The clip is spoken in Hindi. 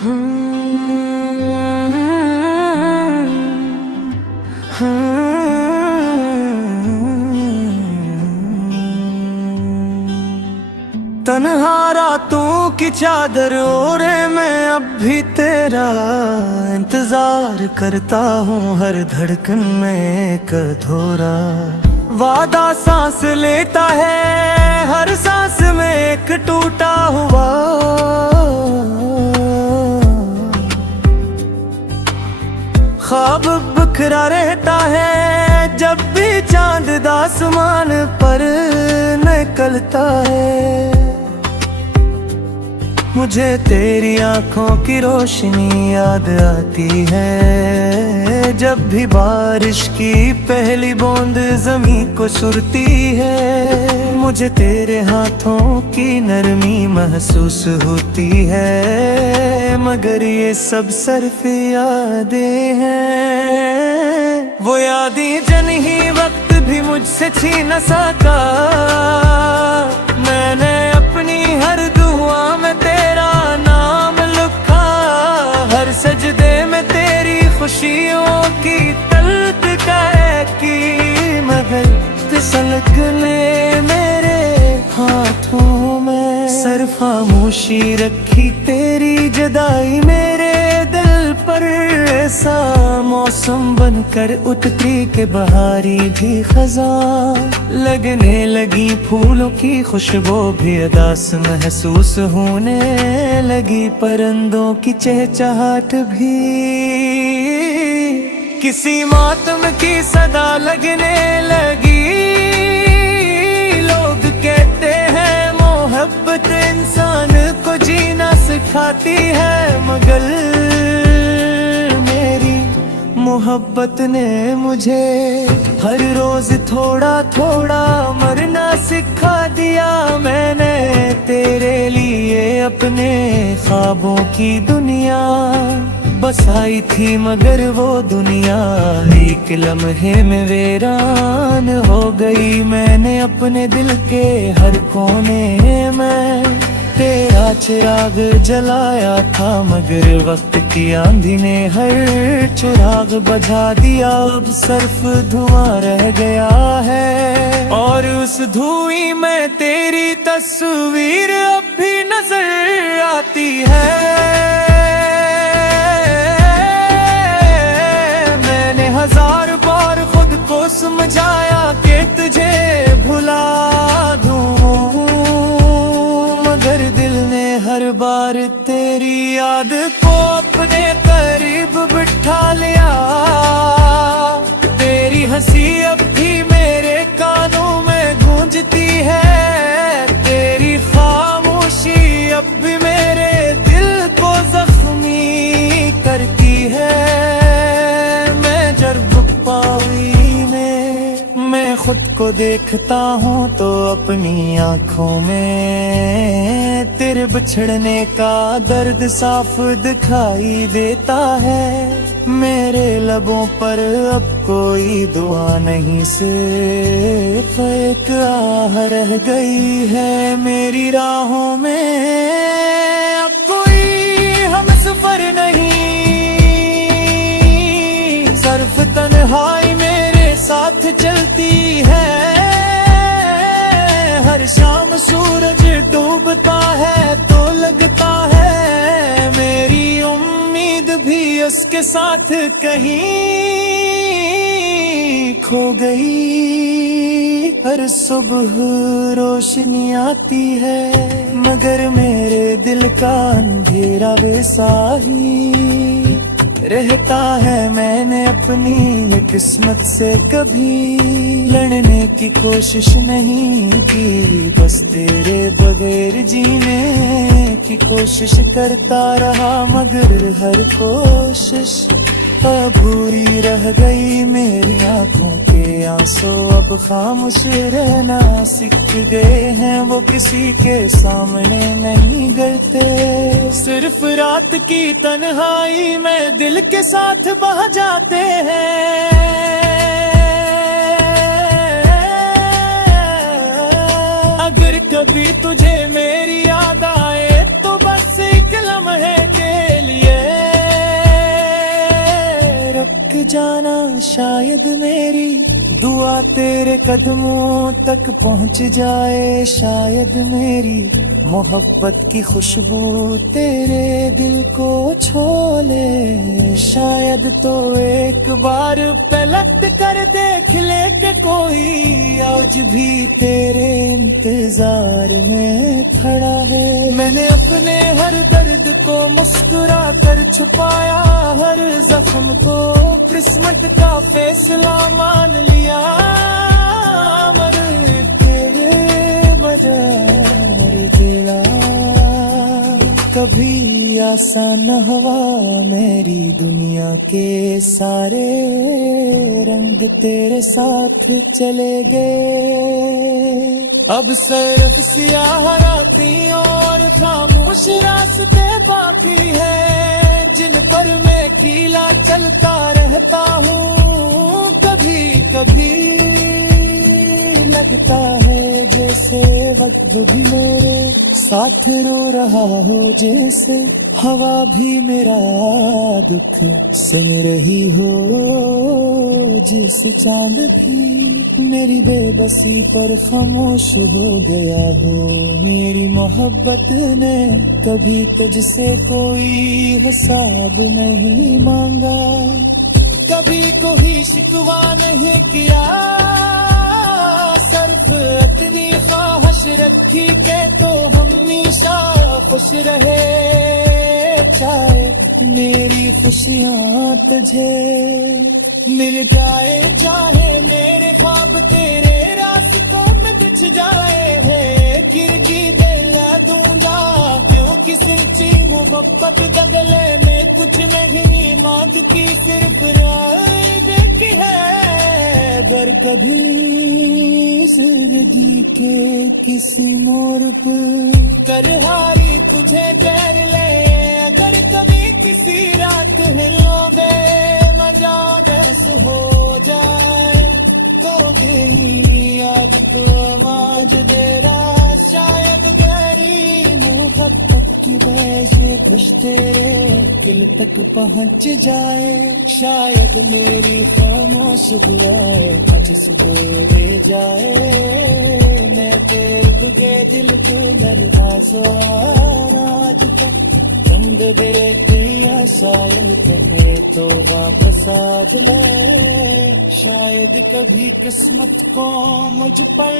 तन्हा रातों की चादर ओढ़े मैं अब भी तेरा इंतजार करता हूँ, हर धड़कन में एक अधूरा वादा सांस लेता है, हर सांस में एक टूटा हुआ ख्वाब बिखरा रहता है। जब भी चांद आसमान पर निकलता है, मुझे तेरी आंखों की रोशनी याद आती है। जब भी बारिश की पहली बूंद ज़मीं को सुरती है, मुझे तेरे हाथों की नरमी महसूस होती है। मगर ये सब सिर्फ यादें हैं, वो यादें जन ही वक्त भी मुझसे छीन न सका। मैंने अपनी हर दुआ में तेरा नाम लिखा, हर सजदे में तेरी खुशियों की तलत का की महल तिसलक ले मेरे हाथों में। सर खामोशी रखी तेरी जुदाई मेरे दिल पर, ऐसा मौसम बनकर उतरी के बहारी भी खज़ां लगने लगी। फूलों की खुशबू भी उदास महसूस होने लगी, परिंदों की चहचहाट भी किसी मातम की सदा लगने लगी। लोग कहते हैं मोहब्बत इंसान को जीना सिखाती है, मगर मेरी मोहब्बत ने मुझे हर रोज थोड़ा थोड़ा मरना सिखा दिया। मैंने तेरे लिए अपने ख्वाबों की दुनिया बसाई थी, मगर वो दुनिया एक लम्हे में वीरान हो गई। मैंने अपने दिल के हर कोने में तेरा चिराग जलाया था, मगर वक्त की आंधी ने हर चिराग बुझा दिया। अब सिर्फ धुआं रह गया है, और उस धुएं में तेरी तस्वीर अब भी नजर आती है। मैंने हजार बार खुद को समझाया कि तुझे भुला दूं, मगर दिल ने हर बार तेरी याद को अपने करीब बिठा लिया। तेरी हंसी अब भी मेरे कानों में गूंजती है, तेरी खामोशी अब भी मेरे दिल को जख्मी करती है। मैं जब पावी में मैं खुद को देखता हूँ तो अपनी आँखों में तेरे बिछड़ने का दर्द साफ दिखाई देता है। मेरे लबों पर अब कोई दुआ नहीं, सिर्फ एक आह रह गई है मेरी राहों में। अब कोई हम सफर नहीं, सिर्फ तन्हाई मेरे साथ चलती है। हर शाम सूरज डूबता है तो लगता है मेरी उम्मीद भी उसके साथ कहीं खो गई। हर सुबह रोशनी आती है, मगर मेरे दिल का अंधेरा वैसा ही रहता है। मैंने अपनी किस्मत से कभी लड़ने की कोशिश नहीं की, बस तेरे बगैर जीने की कोशिश करता रहा, मगर हर कोशिश अधूरी रह गई। मेरी आंखों के आंसू अब खामोश रहना सीख गए हैं, वो किसी के सामने नहीं गिरते। सिर्फ रात की तन्हाई में दिल के साथ बह जाते हैं। अगर कभी तुझे मेरी याद आए तो बस एक लम्हे के लिए शायद मेरी दुआ तेरे कदमों तक पहुंच जाए, शायद मेरी मोहब्बत की खुशबू तेरे दिल को छू ले। शायद तो एक बार पलट कर देख ले के कोई आज भी तेरे इंतजार में खड़ा है। मैंने अपने हर दर्द को मुस्कुरा कर छुपाया, हर जख्म को किस्मत का फैसला मान लिया। मर के मजार दिला कभी आसान हवा, मेरी दुनिया के सारे रंग तेरे साथ चले गए। अब सिर्फ सियाह रातें और खामोश रास्ते बाकी है, जिन पर मैं कीला चलता रहता हूँ। कभी कभी लगता है जैसे वक्त भी मेरे साथ रो रहा हो, जैसे हवा भी मेरा दुख सुन रही हो, जिस चांद भी मेरी बेबसी पर खामोश हो गया हो। मेरी मोहब्बत ने कभी तुझसे कोई हिसाब नहीं मांगा, कभी कोई शिकवा नहीं किया। सिर्फ इतनी ख्वाहिश रखी के तो हमेशा खुश रहे। चाहे मेरी खुशियाँ तुझे मिल जाए, चाहे मेरे ख्वाब तेरे रास्तों में बिछ जाए। है गिरगी दिल दूंगा क्योंकि सच्ची मोहब्बत बदले में कुछ नहीं मांगती, सिर्फ राय देती है। अगर कभी जिंदगी के किसी मोड़ पर करहारी तुझे कर ले, अगर कभी किसी रात हिलो दे मजा दस हो जाए, तो यही याद तो आवाज देरा। शायद गहरी मुँह तक की वजह कुछ तेरे दिल तक पहुँच जाए। शायद मेरी खामोश दुआएं आज सुबह दे जाए। मैं तेरे बुगे दिल को दरवाज़ा आज तक बंद रहते हैं, शायद कहे तो वापस आज ले। शायद कभी किस्मत को मुझ पर